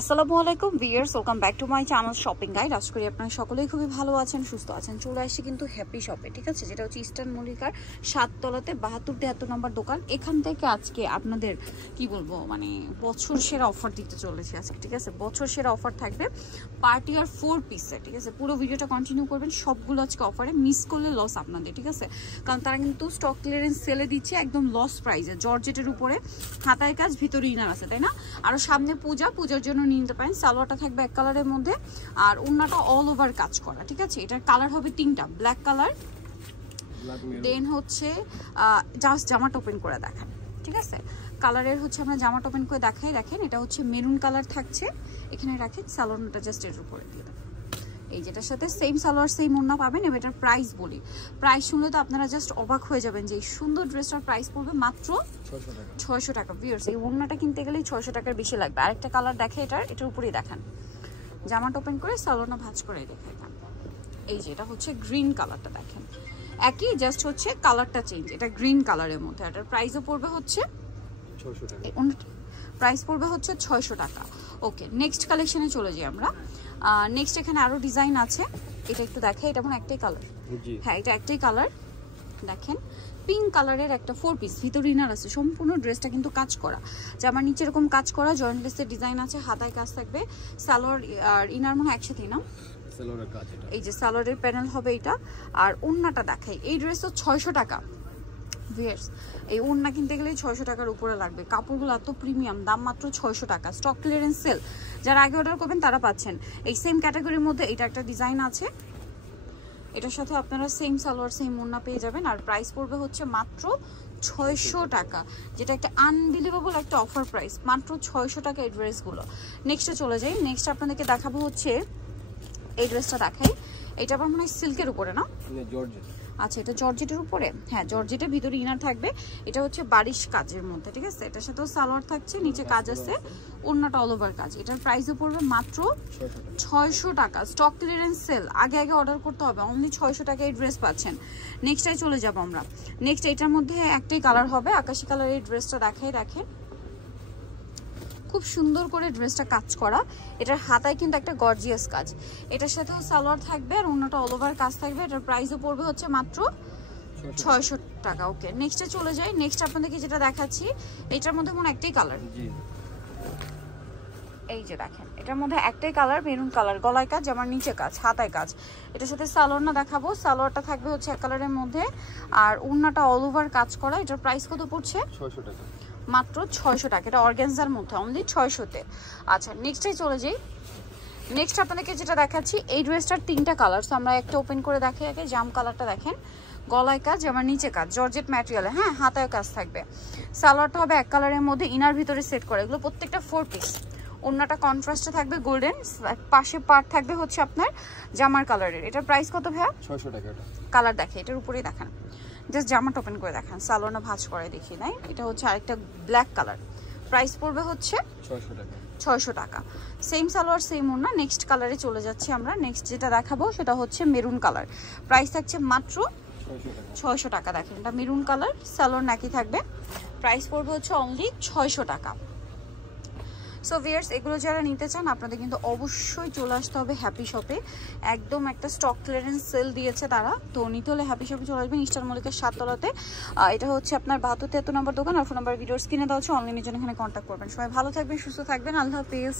আসসালামু আলাইকুম viewers, welcome back to my channel shopping guide. আশা করি আপনারা সকলেই খুবই ভালো আছেন, সুস্থ আছেন। চলে আসি কিন্তু হ্যাপি শপে, ঠিক আছে, যেটা হচ্ছে ইস্টার্ন মল্লিকার 7 তলাতে 72-73 নম্বর দোকান। এখান থেকে আজকে আপনাদের কি বলবো, মানে বছর সেরা অফার দিতে চলেছে আজকে, ঠিক আছে। বছর সেরা অফার থাকবে পার্টি আর 4 পিসে, ঠিক আছে। পুরো ভিডিওটা কন্টিনিউ করবেন, সবগুলো আজকে অফারে, মিস করলে লস আপনাদের, ঠিক আছে। কারণ তারা কিন্তু স্টক ক্লিয়ারেন্স সেলে দিচ্ছে একদম লস প্রাইসে, জর্জেটের উপরে, হাতায় কাজ, ভিতরে ইনার আছে, তাই না। আরও সামনে পূজার জন্য নিতে পারেন। সালোয়ারটা থাকবে এক কালারের মধ্যে আর ওড়নাটা অল ওভার কাজ করা, ঠিক আছে। এটার কালার হবে 3টা, ব্ল্যাক কালার, দেন হচ্ছে জাস্ট জামাটা ওপেন করে দেখান, ঠিক আছে। কালারের হচ্ছে আমরা জামাটা ওপেন করে দেখাই। দেখেন এটা হচ্ছে মেরুন কালার থাকছে, এখানে রাখেন। সালোয়ারটা জাস্ট এর উপরে দিয়ে দেন। এই যেটার সাথে সেম সালোয়ার সেম ওড়না পাবেন। এবং এটার প্রাইস বলি, প্রাইস শুনলে তো আপনারা জাস্ট অবাক হয়ে যাবেন যে এই সুন্দর ড্রেসটার প্রাইস পড়বে মাত্র 600 টাকা। ভিউয়ার্স, এই ওড়নাটা কিনতে গেলেই 600 টাকার বেশি লাগবে। আরেকটা কালার দেখে, এটার উপরেই দেখান। জামাটা ওপেন করে সালোয়ারটা ভাঁজ করে দেখাই। এই যে এটা হচ্ছে গ্রিন কালারটা, দেখেন একই, জাস্ট হচ্ছে কালারটা চেঞ্জ। এটা গ্রিন কালারের মধ্যে, এটার প্রাইসও পড়বে হচ্ছে 600 টাকা। প্রাইস পড়বে হচ্ছে 600 টাকা। ওকে, নেক্সট কালেকশনে চলে যাই আমরা। নেক্সট এখানে আরো ডিজাইন আছে, এটা একটু দেখে। এটা মনে একটাই কালার, হ্যাঁ এটা একটাই কালার। দেখেন পিঙ্ক কালারের একটা 4 পিস, ভিতরে ইনার আছে, সম্পূর্ণ ড্রেসটা কিন্তু কাজ করা। জামার নিচে এরকম কাজ করা, জয়েন্ট লেসের ডিজাইন আছে, হাতায় কাজ থাকবে, সালোয়ার আর ইনার মনে একসাথেই না। এই যে সালোয়ারের প্যানেল হবে এটা। আর ওড়নাটা দেখাই, এই ড্রেসও 600 টাকা। ভিউয়ার্স, এই ওড়না কিনতে গেলে 600 টাকার উপরে লাগবে। কাপড়গুলো এত প্রিমিয়াম, দাম মাত্র 600 টাকা। স্টক ক্লিয়ারেন্স সেল, যারা আগে অর্ডার করবেন তারা পাচ্ছেন। এই সেম ক্যাটাগরির মধ্যে এটা একটা ডিজাইন আছে, এটার সাথে আপনারা সেম সালোয়ার সেম ওড়না পেয়ে যাবেন। আর প্রাইস পড়বে হচ্ছে মাত্র 600 টাকা, যেটা একটা আনবিলিভেবল একটা অফার প্রাইস, মাত্র 600 টাকা এই ড্রেসগুলো। নেক্সটে চলে যাই। নেক্সট আপনাদেরকে দেখাবো হচ্ছে এই ড্রেসটা দেখাই। এটা আবার মনে হয় সিল্কের উপরে না, আচ্ছা এটা জর্জেটের উপরে, হ্যাঁ জর্জেটের ভিতরে ইনার থাকবে। এটা হচ্ছে বারিশ কাজের মধ্যে, ঠিক আছে। এটার সাথেও সালোয়ার থাকছে, নিচে কাজ আছে, ওড়নাটা অল ওভার কাজ। এটার প্রাইসও পড়বে মাত্র 600 টাকা। স্টক ক্লিয়ারেন্স সেল, আগে অর্ডার করতে হবে, অনলি 600 টাকা এই ড্রেস পাচ্ছেন। নেক্সটটাই চলে যাব আমরা। নেক্সট এটার মধ্যে একটাই কালার হবে, আকাশি কালার। এই ড্রেসটা দেখাই, দেখেন খুব সুন্দর করে ড্রেসটা কাজ করা। এটার হাতায় কিন্তু একটা গর্জিয়াস কাজ, এটার সাথেও সালোয়ার থাকবে আর অন্যটা অল ওভার কাজ থাকবে। এটার প্রাইসও পড়বে হচ্ছে মাত্র 600 টাকা। ওকে, নেক্সটে চলে যাই। নেক্সট আপনাদেরকে যেটা দেখাচ্ছি, এটার মধ্যে মনে একটাই কালার, এই যে দেখেন এটার মধ্যে একটাই কালার, মেরুন কালার, গলায় কাজ, আমার নিচে কাজ, হাতায় কাজ। এটার সাথে সালোয়ারটা দেখাবো। সালোয়ারটা থাকবে হচ্ছে এক কালারের মধ্যে আর ওড়নাটা অল ওভার কাজ করা। এটার প্রাইস কত পড়ছে? 600 টাকা, মাত্র 600 টাকা। এটা অর্গানজার মধ্যে, অনলি 600-তে। আচ্ছা নেক্সটে চলে যাই। নেক্সট আপনাদেরকে যেটা দেখাচ্ছি, এই ড্রেসটার 3টা কালার। তো আমরা একটা ওপেন করে দেখি আগে। জাম কালারটা দেখেন, গলায় কাজ, আমার নিচে কাজ, জর্জেট ম্যাটেরিয়ালে, হ্যাঁ হাতায় কাজ থাকবে। সালোয়ারটা হবে এক কালারের মধ্যে, ইনার ভিতরে সেট করে। এগুলো প্রত্যেকটা 4 পিস। ওড়নাটা কন্ট্রাস্টে থাকবে গোল্ডেন, পাশে পার্ট থাকবে হচ্ছে আপনার জামার কালারের। এটার প্রাইস কত ভাইয়া? 600 টাকা। কালার দেখে, এটার উপরেই দেখান, জাস্ট জামাটা ওপেন করে দেখান, সালোয়ারটা ভাঁজ করে দেখি নাই। এটা হচ্ছে আরেকটা ব্ল্যাক কালার, প্রাইস পড়বে হচ্ছে 600 টাকা। সেম সালোয়ার সেম ওড়না। নেক্সট কালারে চলে যাচ্ছি আমরা। নেক্সট যেটা দেখাবো সেটা হচ্ছে মেরুন কালার, প্রাইস থাকছে মাত্র 600 টাকা। দেখেন এটা মেরুন কালার, সালোয়ার নাকি থাকবে, প্রাইস পড়বে হচ্ছে অনলি 600 টাকা। সো ভিউয়ার্স, এগুলো যারা নিতে চান আপনাদের কিন্তু অবশ্যই চলে আসতে হবে হ্যাপি শপে। একদম একটা স্টক ক্লিয়ারেন্স সেল দিয়েছে তারা, তো নিতে হলে হ্যাপি শপে চলে আসবেন, ইস্টার্ন মল্লিকের 7 তলাতে। এটা হচ্ছে আপনার 72-73 নম্বর দোকান। আর ফোন নাম্বার ভিডিওর স্ক্রিনে দেওয়া হচ্ছে, অনলাইনের জন্য এখানে কন্ট্যাক্ট করবেন। সবাই ভালো থাকবেন, সুস্থ থাকবেন, আল্লাহ হাফেজ।